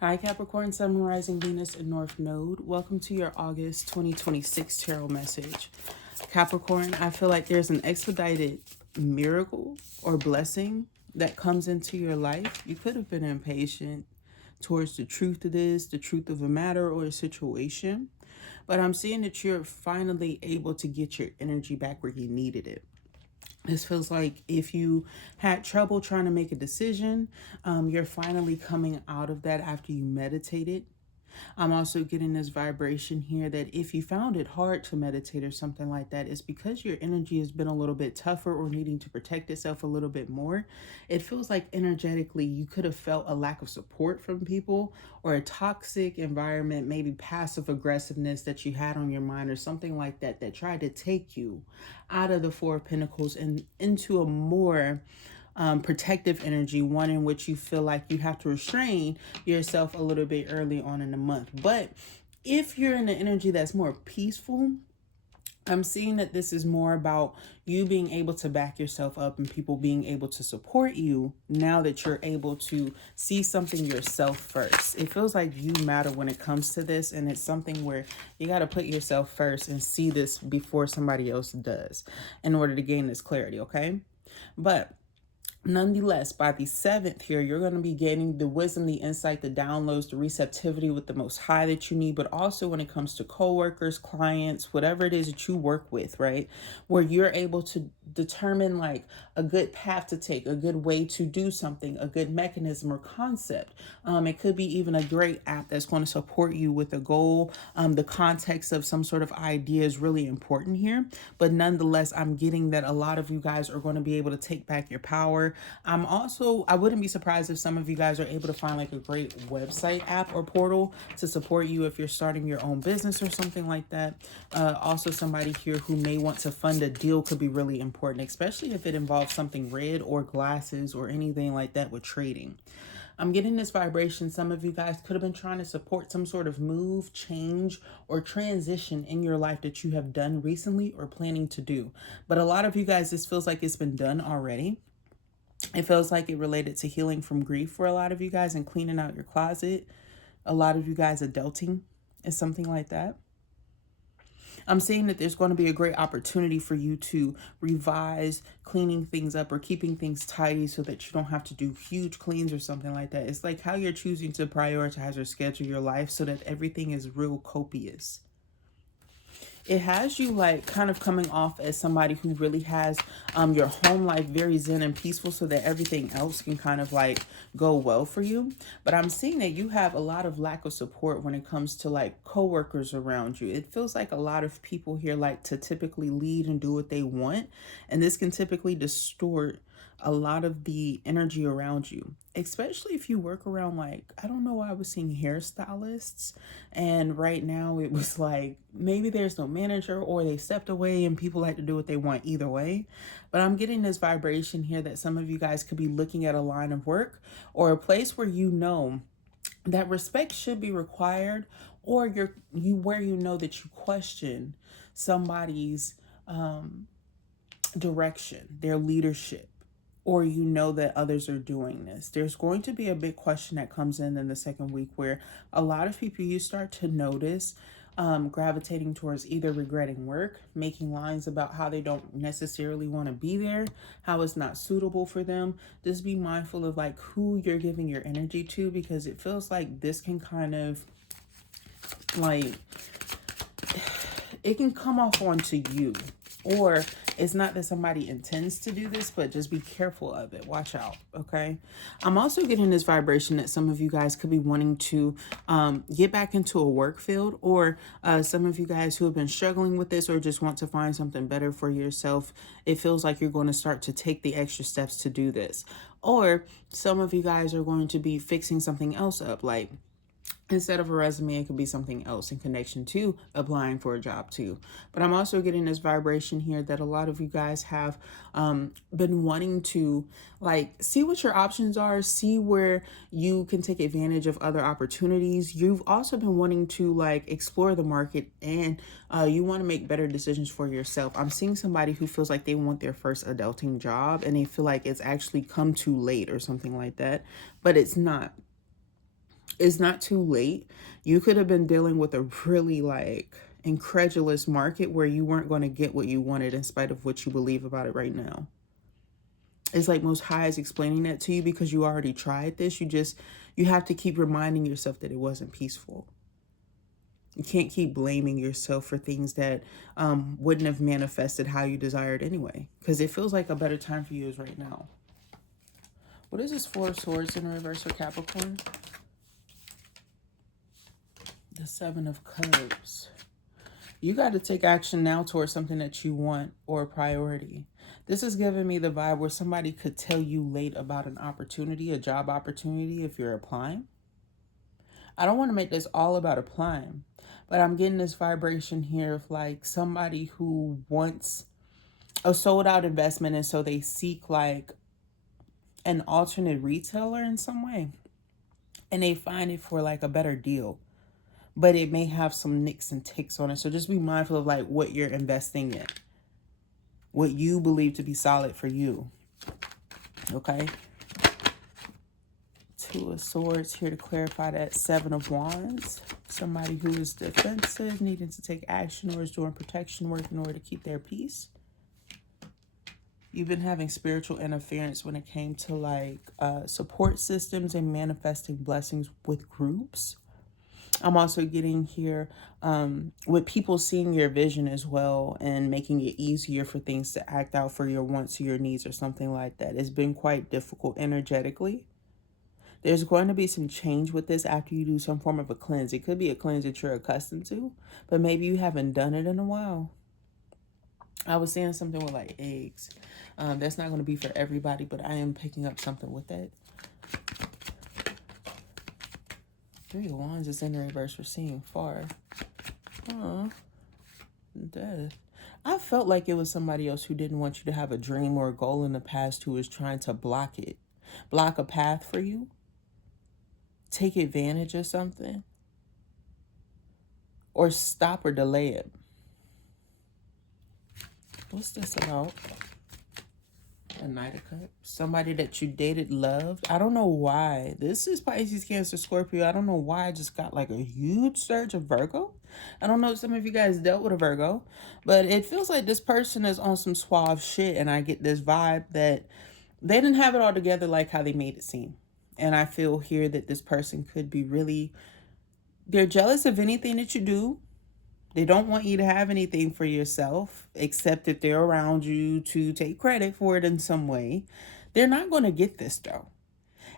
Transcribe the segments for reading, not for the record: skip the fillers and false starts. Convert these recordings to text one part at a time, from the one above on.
Hi Capricorn, Sun, Rising, Venus, and North Node. Welcome to your August 2026 tarot message. Capricorn, I feel like there's an expedited miracle or blessing that comes into your life. You could have been impatient towards the truth of this, the truth of a matter or a situation. But I'm seeing that you're finally able to get your energy back where you needed it. This feels like if you had trouble trying to make a decision, you're finally coming out of that after you meditated. I'm also getting this vibration here that if you found it hard to meditate or something like that, it's because your energy has been a little bit tougher or needing to protect itself a little bit more. It feels like energetically you could have felt a lack of support from people or a toxic environment, maybe passive aggressiveness that you had on your mind or something like that that tried to take you out of the Four of Pentacles and into a more protective energy, one in which you feel like you have to restrain yourself a little bit early on in the month. But if you're in an energy that's more peaceful, I'm seeing that this is more about you being able to back yourself up and people being able to support you now that you're able to see something yourself first. It feels like you matter when it comes to this, and it's something where you got to put yourself first and see this before somebody else does in order to gain this clarity, okay? But nonetheless, by the 7th here, you're going to be gaining the wisdom, the insight, the downloads, the receptivity with the Most High that you need, but also when it comes to coworkers, clients, whatever it is that you work with, right? Where you're able to determine like a good path to take, a good way to do something, a good mechanism or concept. It could be even a great app that's going to support you with a goal. The context of some sort of idea is really important here, but nonetheless, I'm getting that a lot of you guys are going to be able to take back your power. I wouldn't be surprised if some of you guys are able to find like a great website app or portal to support you if you're starting your own business or something like that. Also, somebody here who may want to fund a deal could be really important, especially if it involves something red or glasses or anything like that with trading. I'm getting this vibration. Some of you guys could have been trying to support some sort of move, change, or transition in your life that you have done recently or planning to do. But a lot of you guys, this feels like it's been done already. It feels like it related to healing from grief for a lot of you guys and cleaning out your closet. A lot of you guys adulting is something like that. I'm seeing that there's going to be a great opportunity for you to revise cleaning things up or keeping things tidy so that you don't have to do huge cleans or something like that. It's like how you're choosing to prioritize or schedule your life so that everything is real copious. It has you like kind of coming off as somebody who really has your home life very zen and peaceful so that everything else can kind of like go well for you. But I'm seeing that you have a lot of lack of support when it comes to like coworkers around you. It feels like a lot of people here like to typically lead and do what they want, and this can typically distort a lot of the energy around you, especially if you work around like, I don't know why I was seeing hairstylists, and right now it was like maybe there's no manager or they stepped away and people like to do what they want either way. But I'm getting this vibration here that some of you guys could be looking at a line of work or a place where you know that respect should be required, or where you know that you question somebody's direction, their leadership, or you know that others are doing this. There's going to be a big question that comes in the second week where a lot of people you start to notice gravitating towards either regretting work, making lines about how they don't necessarily want to be there, how it's not suitable for them. Just be mindful of like who you're giving your energy to, because it feels like this can kind of like, it can come off onto you. Or it's not that somebody intends to do this, but just be careful of it. Watch out, okay? I'm also getting this vibration that some of you guys could be wanting to get back into a work field, or some of you guys who have been struggling with this or just want to find something better for yourself. It feels like you're going to start to take the extra steps to do this. Or some of you guys are going to be fixing something else up, like instead of a resume, it could be something else in connection to applying for a job too. But I'm also getting this vibration here that a lot of you guys have been wanting to like see what your options are, see where you can take advantage of other opportunities. You've also been wanting to like explore the market, and you want to make better decisions for yourself. I'm seeing somebody who feels like they want their first adulting job and they feel like it's actually come too late or something like that, but it's not. It's not too late. You could have been dealing with a really like incredulous market where you weren't going to get what you wanted in spite of what you believe about it right now. It's like Most High is explaining that to you because you already tried this. You have to keep reminding yourself that it wasn't peaceful. You can't keep blaming yourself for things that wouldn't have manifested how you desired anyway, because it feels like a better time for you is right now. What is this Four of Swords in reverse for Capricorn? The Seven of Cups. You got to take action now towards something that you want or a priority. This is giving me the vibe where somebody could tell you late about an opportunity, a job opportunity, if you're applying. I don't want to make this all about applying, but I'm getting this vibration here of like somebody who wants a sold out investment, and so they seek like an alternate retailer in some way, and they find it for like a better deal, but it may have some nicks and ticks on it. So just be mindful of like what you're investing in, what you believe to be solid for you. Okay. Two of Swords here to clarify that. Seven of Wands. Somebody who is defensive, needing to take action, or is doing protection work in order to keep their peace. You've been having spiritual interference when it came to like support systems and manifesting blessings with groups. I'm also getting here with people seeing your vision as well and making it easier for things to act out for your wants or your needs or something like that. It's been quite difficult energetically. There's going to be some change with this after you do some form of a cleanse. It could be a cleanse that you're accustomed to, but maybe you haven't done it in a while. I was saying something with like eggs. That's not going to be for everybody, but I am picking up something with that. Three of Wands is in the reverse for seeing far. Death. I felt like it was somebody else who didn't want you to have a dream or a goal in the past, who was trying to block it. Block a path for you. Take advantage of something. Or stop or delay it. What's this about? A Knight of Cups. Somebody that you dated, loved. I don't know why. This is Pisces, Cancer, Scorpio. I don't know why I just got like a huge surge of Virgo. I don't know if some of you guys dealt with a Virgo, but it feels like this person is on some suave shit, and I get this vibe that they didn't have it all together like how they made it seem. And I feel here that this person could be really, they're jealous of anything that you do. They don't want you to have anything for yourself, except if they're around you to take credit for it in some way. They're not going to get this though.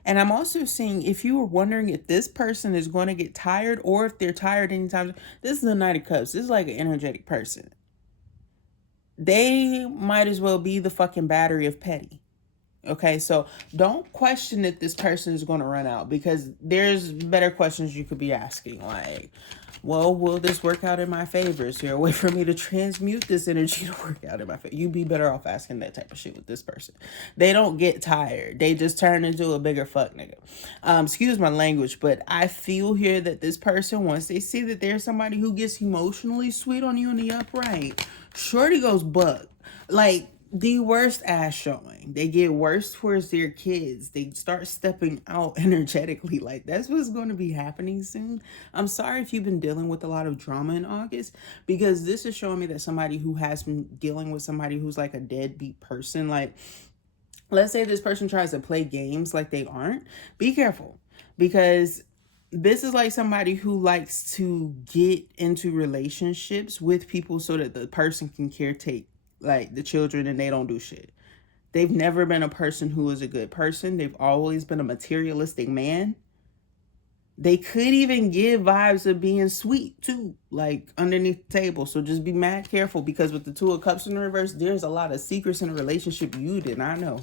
And I'm also seeing, if you were wondering if this person is going to get tired or if they're tired anytime, this is the Knight of Cups. This is like an energetic person. They might as well be the fucking battery of petty. Okay, so don't question if this person is going to run out, because there's better questions you could be asking, like, well, will this work out in my favor? Is there a way for me to transmute this energy to work out in my favor? You'd be better off asking that type of shit with this person. They don't get tired. They just turn into a bigger fuck nigga. Excuse my language, but I feel here that this person, once they see that there's somebody who gets emotionally sweet on you in the upright, shorty goes buck. Like, the worst ass showing. They get worse towards their kids. They start stepping out energetically. Like, that's what's going to be happening soon. I'm sorry if you've been dealing with a lot of drama in August, because this is showing me that somebody who has been dealing with somebody who's like a deadbeat person, like, let's say this person tries to play games like they aren't. Be careful, because this is like somebody who likes to get into relationships with people so that the person can caretake like the children and they don't do shit. They've never been a person who is a good person. They've always been a materialistic man. They could even give vibes of being sweet too, like underneath the table. So just be mad careful, because with the Two of Cups in the reverse, there's a lot of secrets in a relationship you did not know.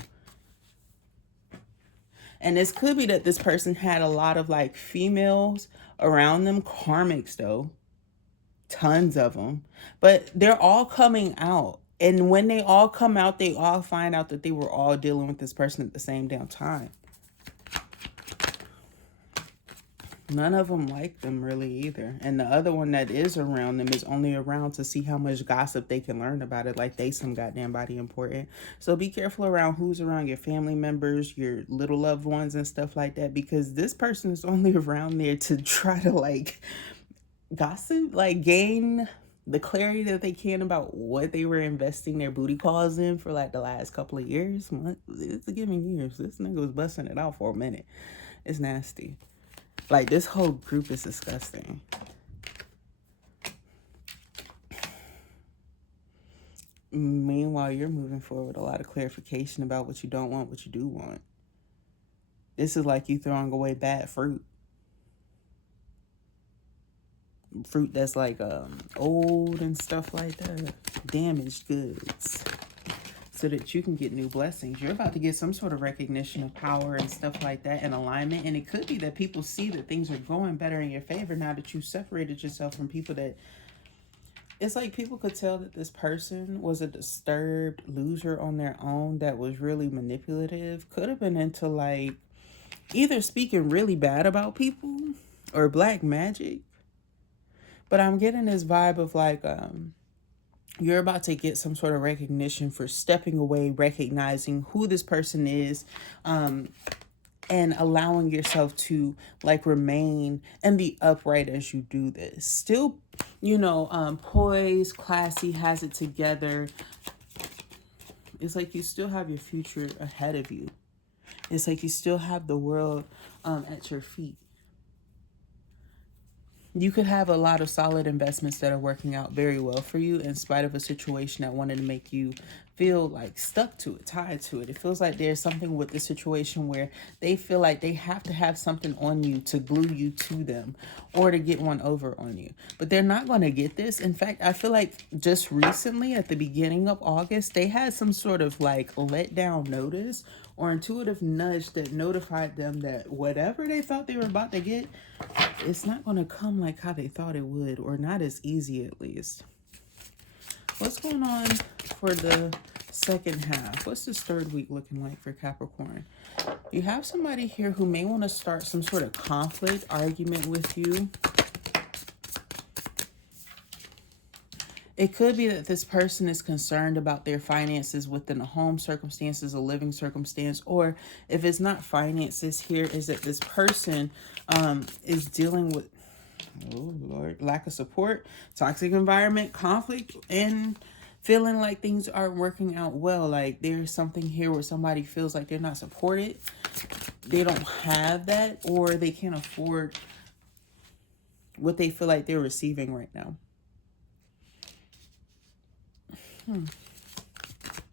And this could be that this person had a lot of like females around them, karmics though, tons of them, but they're all coming out. And when they all come out, they all find out that they were all dealing with this person at the same damn time. None of them like them really either. And the other one that is around them is only around to see how much gossip they can learn about it. Like they some goddamn body important. So be careful around who's around your family members, your little loved ones and stuff like that. Because this person is only around there to try to like gossip, like gain the clarity that they can about what they were investing their booty calls in for like the last couple of years. It's giving years. This nigga was busting it out for a minute. It's nasty. Like, this whole group is disgusting. Meanwhile, you're moving forward with a lot of clarification about what you don't want, what you do want. This is like you throwing away bad fruit. Fruit that's like old and stuff like that. Damaged goods. So that you can get new blessings. You're about to get some sort of recognition of power and stuff like that and alignment. And it could be that people see that things are going better in your favor now that you separated yourself from people that... It's like people could tell that this person was a disturbed loser on their own that was really manipulative. Could have been into like either speaking really bad about people or black magic. But I'm getting this vibe of like... you're about to get some sort of recognition for stepping away, recognizing who this person is, and allowing yourself to like remain and be upright as you do this. Still, you know, poised, classy, has it together. It's like you still have your future ahead of you. It's like you still have the world at your feet. You could have a lot of solid investments that are working out very well for you in spite of a situation that wanted to make you feel like stuck to it, tied to it. It feels like there's something with the situation where they feel like they have to have something on you to glue you to them or to get one over on you. But they're not going to get this. In fact, I feel like just recently at the beginning of August, they had some sort of like let down notice or intuitive nudge that notified them that whatever they thought they were about to get, it's not going to come like how they thought it would, or not as easy at least. What's going on for the second half? What's this third week looking like for Capricorn? You have somebody here who may want to start some sort of conflict, argument with you. It could be that this person is concerned about their finances within a home circumstances, a living circumstance, or if it's not finances here, is that this person is dealing with, oh Lord, lack of support, toxic environment, conflict, and feeling like things aren't working out well. Like there's something here where somebody feels like they're not supported. They don't have that, or they can't afford what they feel like they're receiving right now.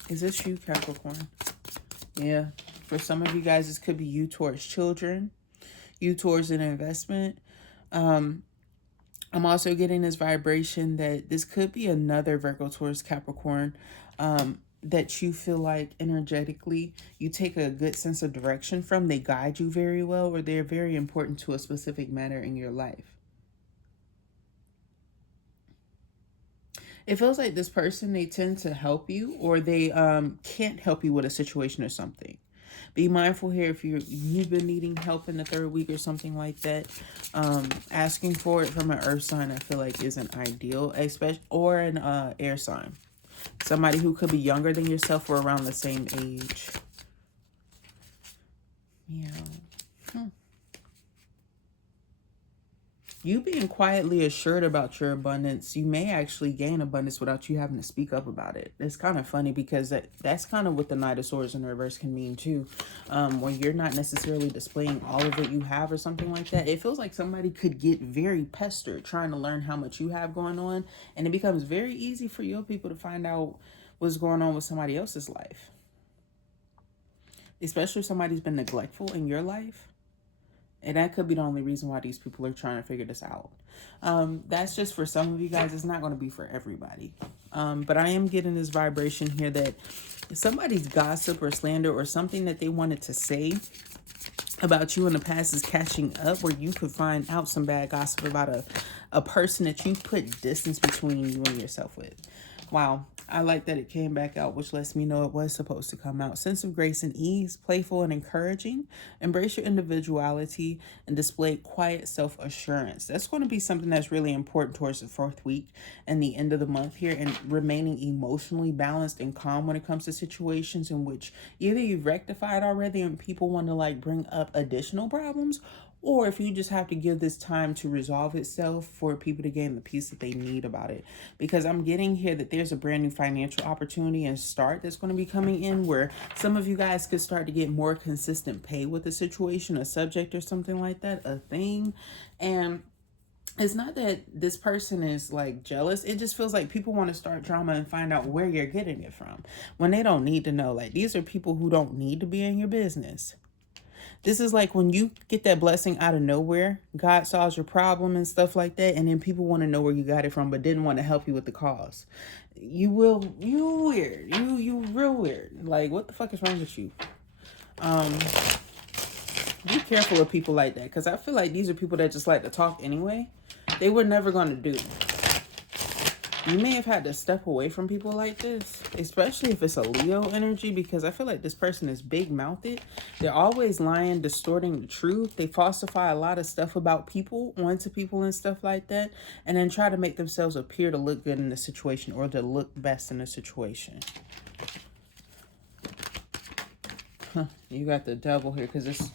Is this you, Capricorn? Yeah. For some of you guys, this could be you towards children, you towards an investment. I'm also getting this vibration that this could be another Virgo towards Capricorn, that you feel like energetically you take a good sense of direction from. They guide you very well, or they're very important to a specific matter in your life. It feels like this person, they tend to help you, or they can't help you with a situation or something. Be mindful here if you've been needing help in the third week or something like that. Asking for it from an earth sign, I feel like isn't ideal, especially, or an air sign. Somebody who could be younger than yourself or around the same age. Yeah. You being quietly assured about your abundance, you may actually gain abundance without you having to speak up about it. It's kind of funny because that's kind of what the Knight of Swords in reverse can mean too. When you're not necessarily displaying all of what you have or something like that, it feels like somebody could get very pestered trying to learn how much you have going on. And it becomes very easy for your people to find out what's going on with somebody else's life. Especially if somebody's been neglectful in your life. And that could be the only reason why these people are trying to figure this out. That's just for some of you guys. It's not going to be for everybody. But I am getting this vibration here that somebody's gossip or slander or something that they wanted to say about you in the past is catching up, where you could find out some bad gossip about a person that you put distance between you and yourself with. Wow. I like that it came back out, which lets me know it was supposed to come out. Sense of grace and ease, playful and encouraging. Embrace your individuality and display quiet self-assurance. That's going to be something that's really important towards the fourth week and the end of the month here, and remaining emotionally balanced and calm when it comes to situations in which either you've rectified already and people want to like bring up additional problems, or if you just have to give this time to resolve itself for people to gain the peace that they need about it. Because I'm getting here that there's a brand new financial opportunity and start that's going to be coming in, where some of you guys could start to get more consistent pay with a situation, a subject or something like that, a thing. And it's not that this person is like jealous. It just feels like people want to start drama and find out where you're getting it from when they don't need to know. Like, these are people who don't need to be in your business. This is like when you get that blessing out of nowhere, God solves your problem and stuff like that, and then people want to know where you got it from, but didn't want to help you with the cause. You weird. You real weird. Like, what the fuck is wrong with you? Be careful of people like that, because I feel like these are people that just like to talk anyway. They were never going to do. You may have had to step away from people like this, especially if it's a Leo energy, because I feel like this person is big-mouthed. They're always lying, distorting the truth. They falsify a lot of stuff about people onto people and stuff like that, and then try to make themselves appear to look good in the situation or to look best in the situation. You got the devil here, because it's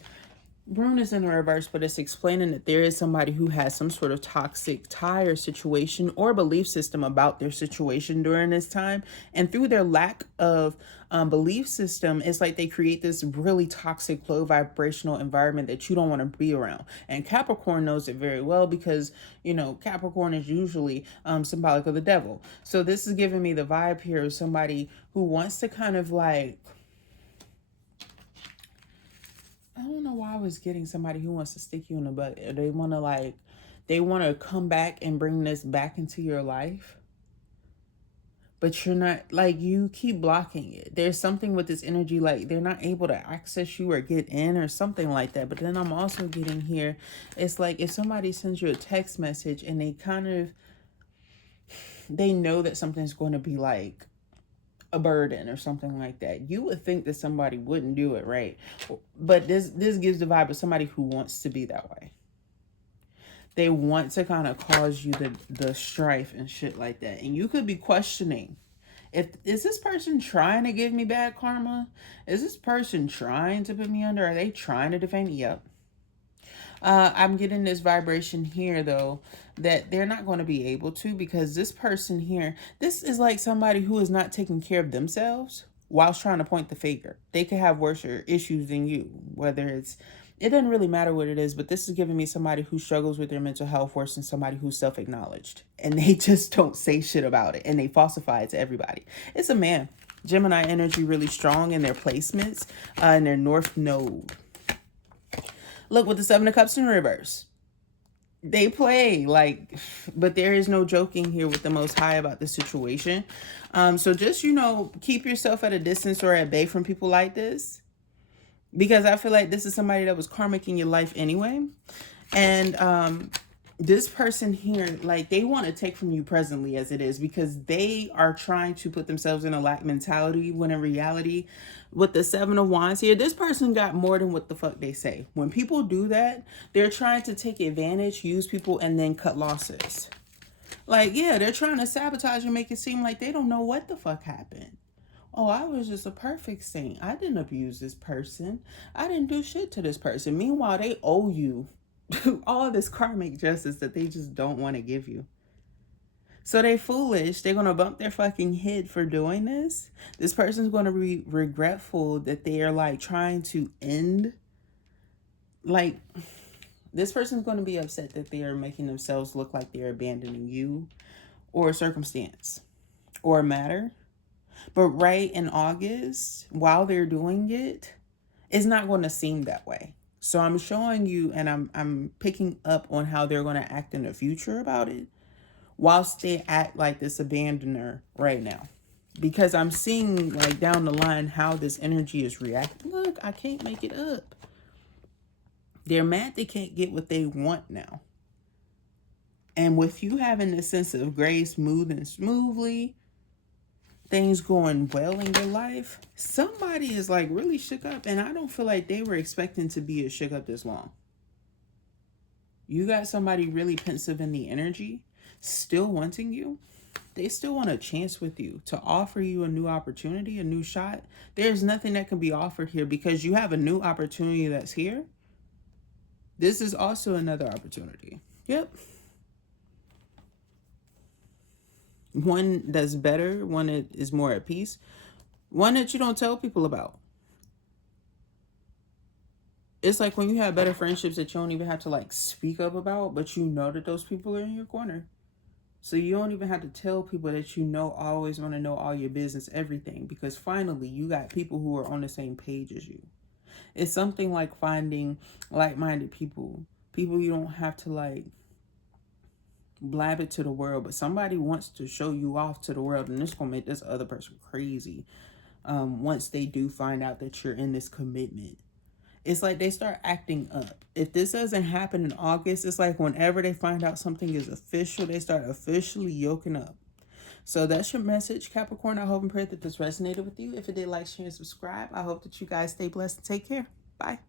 Rune is in reverse, but it's explaining that there is somebody who has some sort of toxic tie or situation or belief system about their situation during this time. And through their lack of belief system, it's like they create this really toxic, low vibrational environment that you don't want to be around. And Capricorn knows it very well, because, you know, Capricorn is usually symbolic of the devil. So this is giving me the vibe here of somebody who wants to kind of like, I don't know why I was getting somebody who wants to stick you in the butt. They want to come back and bring this back into your life. But you're not, like, you keep blocking it. There's something with this energy, like they're not able to access you or get in or something like that. But then I'm also getting here, it's like if somebody sends you a text message and they know that something's going to be like a burden or something like that, you would think that somebody wouldn't do it, right? But this gives the vibe of somebody who wants to be that way. They want to kind of cause you the strife and shit like that. And you could be questioning, is this person trying to give me bad karma? Is this person trying to put me under? Are they trying to defame me? Yep. I'm getting this vibration here, though, that they're not going to be able to, because this person here, this is like somebody who is not taking care of themselves whilst trying to point the finger. They could have worse issues than you, whether it doesn't really matter what it is, but this is giving me somebody who struggles with their mental health worse than somebody who's self-acknowledged. And they just don't say shit about it, and they falsify it to everybody. It's a man. Gemini energy really strong in their placements, in their North Node. Look, with the Seven of Cups in reverse, they play like, but there is no joking here with the Most High about the situation. So just, keep yourself at a distance or at bay from people like this, because I feel like this is somebody that was karmic in your life anyway. And this person here, like, they want to take from you presently as it is, because they are trying to put themselves in a lack mentality, when in reality, with the Seven of Wands here, this person got more than what the fuck they say. When people do that, they're trying to take advantage, use people, and then cut losses. Like, yeah, they're trying to sabotage and make it seem like they don't know what the fuck happened. Oh, I was just a perfect saint. I didn't abuse this person. I didn't do shit to this person. Meanwhile, they owe you all this karmic justice that they just don't want to give you. So they foolish. They're going to bump their fucking head for doing this. This person's going to be regretful that they are like trying to end. Like, this person's going to be upset that they are making themselves look like they're abandoning you or a circumstance or a matter. But right in August, while they're doing it, it's not going to seem that way. So I'm showing you, and I'm picking up on how they're going to act in the future about it, whilst they act like this abandoner right now. Because I'm seeing, like, down the line how this energy is reacting. Look, I can't make it up. They're mad they can't get what they want now. And with you having this sense of grace, moving smoothly, things going well in your life, somebody is like really shook up, and I don't feel like they were expecting to be shook up this long. You got somebody really pensive in the energy, still wanting you. They still want a chance with you to offer you a new opportunity, a new shot. There's nothing that can be offered here because you have a new opportunity that's here. This is also another opportunity. Yep. One that's better, one that is more at peace, one that you don't tell people about. It's like when you have better friendships that you don't even have to like speak up about, but you know that those people are in your corner. So you don't even have to tell people that you know always want to know all your business, everything, because finally you got people who are on the same page as you. It's something like finding like-minded people, people you don't have to like blab it to the world, but somebody wants to show you off to the world, and this gonna make this other person crazy. Once they do find out that you're in this commitment, it's like they start acting up. If this doesn't happen in August, it's like whenever they find out something is official, they start officially yoking up. So that's your message, Capricorn. I hope and pray that this resonated with you. If it did, like, share, and subscribe. I hope that you guys stay blessed and take care. Bye.